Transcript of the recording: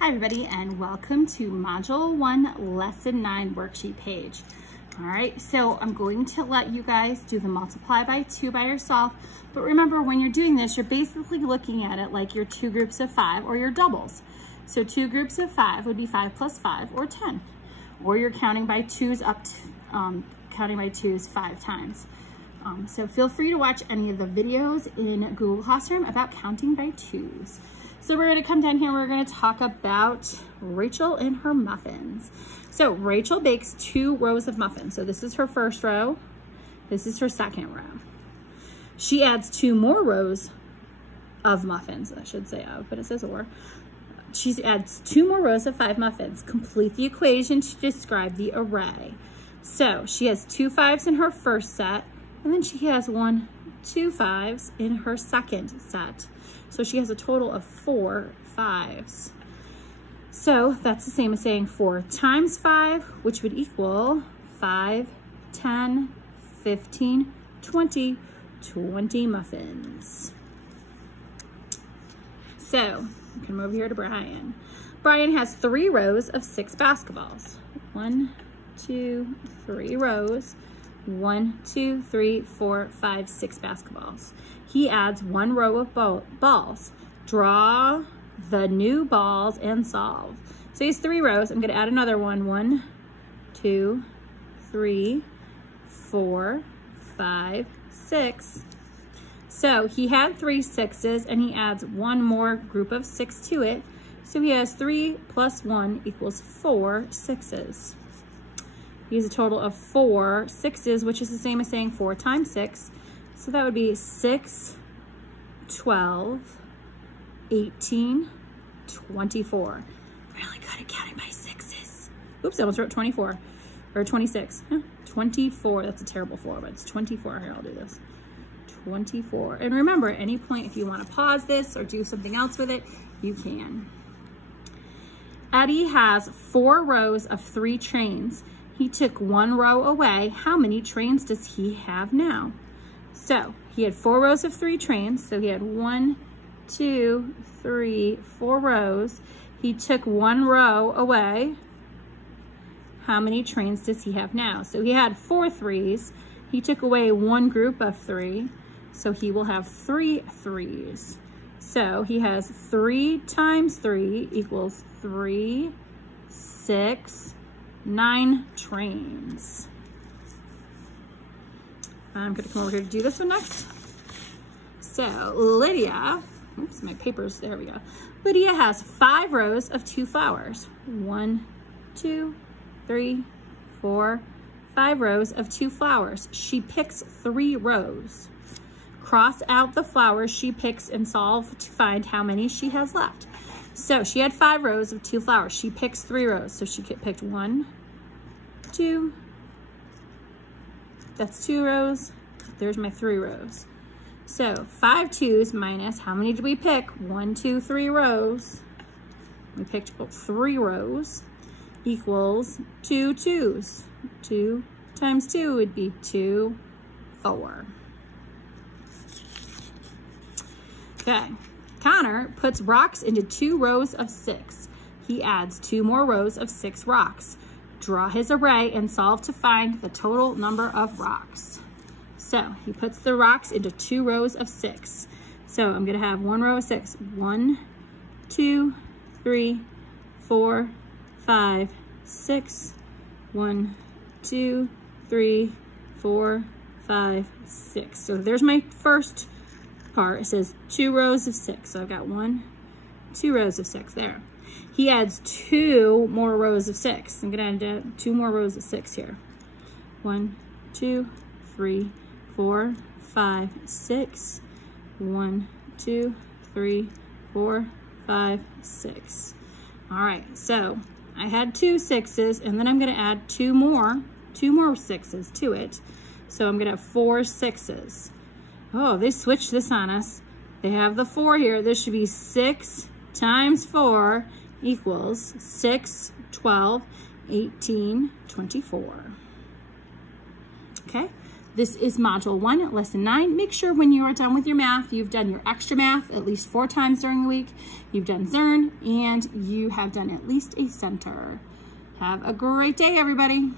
Hi everybody, and welcome to Module 1, Lesson 9 worksheet page. All right, so I'm going to let you guys do the multiply by 2 by yourself, but remember when you're doing this, you're basically looking at it like your 2 groups of 5 or your doubles. So 2 groups of 5 would be 5 plus 5 or 10, or you're counting by 2s counting by 2s 5 times. So feel free to watch any of the videos in Google Classroom about counting by 2s. So we're going to come down here and we're going to talk about Rachel and her muffins. So Rachel bakes 2 rows of muffins. So this is her first row. This is her second row. She adds 2 more rows of muffins. I should say of, but it says or. She adds 2 more rows of 5 muffins. Complete the equation to describe the array. So she has 2 5s in her first set, and then she has 2 5s in her second set. So she has a total of 4 5s. So that's the same as saying 4 times 5, which would equal 5, 10, 15, 20 muffins. So we come over here to Brian. Brian has 3 rows of 6 basketballs. 1, 2, 3 rows. 1, 2, 3, 4, 5, 6 basketballs. He adds 1 row of balls. Draw the new balls and solve. So he has 3 rows. I'm going to add another one. 1, 2, 3, 4, 5, 6. So he had 3 6s and he adds 1 more group of 6 to it. So he has 3 plus 1 equals 4 6s. He has a total of 4 6s, which is the same as saying 4 times 6. So that would be 6, 12, 18, 24. Really good at counting by 6s. Oops, I almost wrote 24, or 26. 24, that's a terrible 4, but it's 24. Here, I'll do this. 24. And remember, at any point, if you want to pause this or do something else with it, you can. Eddie has 4 rows of 3 trains. He took 1 row away. How many trains does he have now? So he had 4 rows of 3 trains. So he had 1, 2, 3, 4 rows. He took 1 row away. How many trains does he have now? So he had 4 3s. He took away 1 group of 3. So he will have 3 3s. So he has 3 times 3 equals 3, 6, 9 trains. I'm going to come over here to do this one next. So Lydia, oops, my papers, there we go. Lydia has 5 rows of 2 flowers. 1, 2, 3, 4, 5 rows of 2 flowers. She picks 3 rows. Cross out the flowers she picks and solve to find how many she has left. So she had 5 rows of 2 flowers. She picks 3 rows. So she picked 1, 2, that's 2 rows. There's my 3 rows. So 5 2s minus, how many did we pick? 1, 2, 3 rows. We picked 3 rows equals 2 2s. 2 times 2 would be 2, 4. Okay. Connor puts rocks into 2 rows of 6. He adds 2 more rows of 6 rocks. Draw his array and solve to find the total number of rocks. So he puts the rocks into 2 rows of 6. So I'm going to have 1 row of 6. 1, 2, 3, 4, 5, 6. 1, 2, 3, 4, 5, 6. So there's my first part. It says 2 rows of 6. So I've got 2 rows of 6 there. He adds 2 more rows of 6. I'm going to add 2 more rows of 6 here. 1, 2, 3, 4, 5, 6. 1, 2, 3, 4, 5, 6. All right, so I had 2 6s, and then I'm going to add 2 more 6s to it. So I'm going to have 4 6s. Oh, they switched this on us. They have the 4 here. This should be 6 times 4 equals 6, 12, 18, 24. Okay, This is Module 1, Lesson 9. Make sure when you are done with your math, you've done your extra math at least 4 times during the week, you've done Zern, and you have done at least a center. Have a great day, everybody.